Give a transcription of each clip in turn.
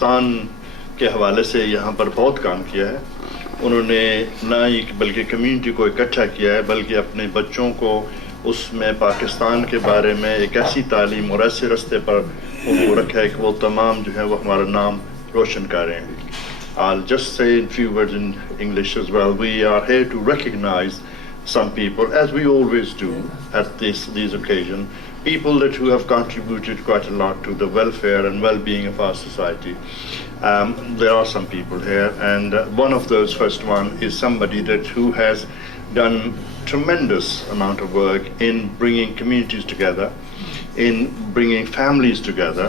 پاکستان کے حوالے سے یہاں پر بہت کام کیا ہے. انہوں نے نہ ہی بلکہ کمیونٹی کو اکٹھا کیا ہے بلکہ اپنے بچوں کو اس میں پاکستان کے بارے میں ایک ایسی تعلیم اور ایسے راستے پر ان کو رکھا ہے کہ وہ تمام جو ہے وہ ہمارا نام روشن کریں. I'll just say in few words in English as well. We are here to recognize some people, as we always do at these occasions, people that who have contributed quite a lot to the welfare and well-being of our society. There are some people here, and one of those first one is somebody that who has done tremendous amount of work in bringing communities together, in bringing families together,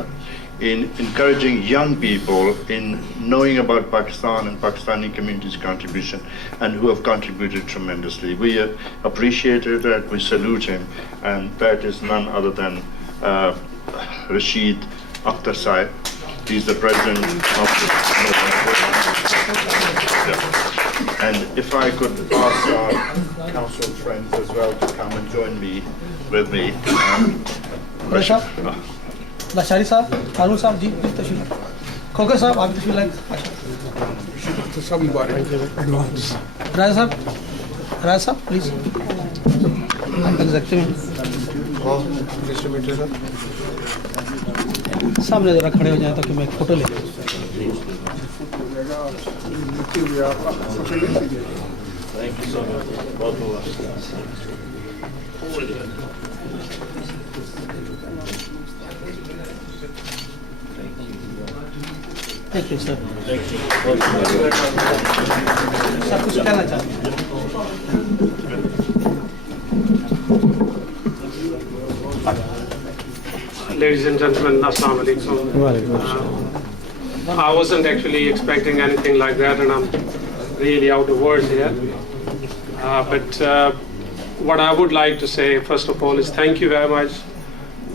in encouraging young people in knowing about Pakistan and Pakistani community's contribution, and who have contributed tremendously. We appreciate it, we salute him, and that is none other than Rashid Akhtar Sahib. He's the president of the And if I could ask our council friends as well to come and join me with me. Lashari صاحب, قانون صاحب, جی تشریف. کھوکر صاحب آپ تشریف لائیں. سب مبارک. راجا صاحب, راجا صاحب پلیز سامنے ذرا کھڑے ہو جائیں تاکہ میں ایک فوٹو لے لوں. Thank you, sir. سب کچھ کہنا چاہتے ہیں. Ladies and gentlemen, Assalamu alaikum. I wasn't actually expecting anything like that, and I'm really out of words here. But what I would like to say, first of all, is thank you very much.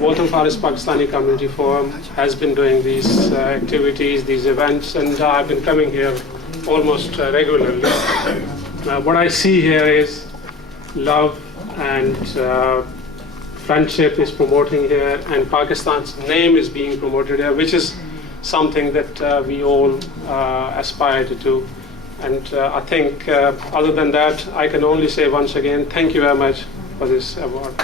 Waltham Farish Pakistani Community Forum has been doing these activities, these events, and I've been coming here almost regularly. What I see here is love and friendship is promoting here, and Pakistan's name is being promoted here, which is something that we all aspire to do. And I think other than that, I can only say once again, thank you very much for this award.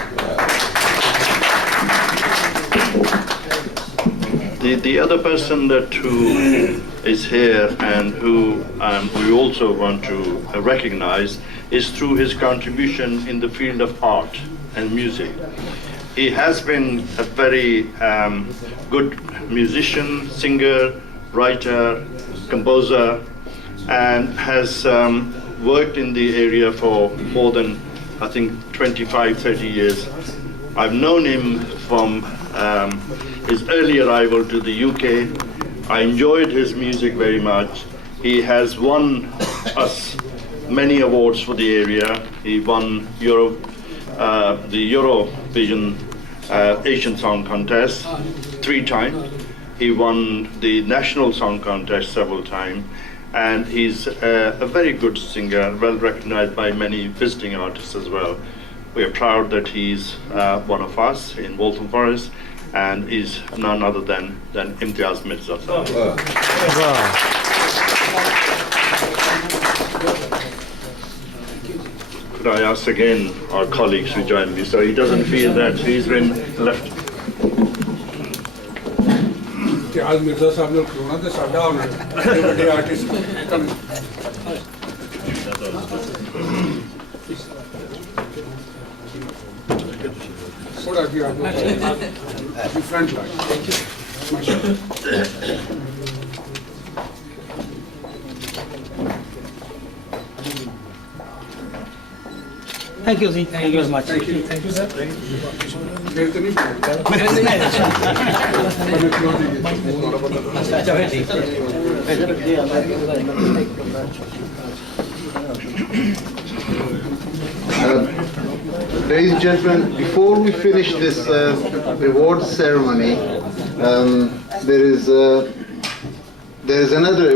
The other person that who is here and who we also want to recognize is through his contribution in the field of art and music. He has been a very good musician, singer, writer, composer, and has worked in the area for more than, I think, 25-30 years. I've known him from his early arrival to the UK. I enjoyed his music very much. He has won us many awards for the area. He won the Eurovision Asian Song Contest 3 times. He won the National Song Contest several times. And he's a very good singer, well recognized by many visiting artists as well. We are proud that he's one of us in Waltham Forest, and is none other than Mumtaz Mirza. Could I ask again our colleagues to join me so he doesn't feel that he's been left? आज मिर्जा साहब ने खिलौना तो साडा होना है बड़े artist थोड़ा जी आप front line Thank you, Zee. Thank you very much. Thank you, sir. Ladies and gentlemen, before we finish this award ceremony, there is another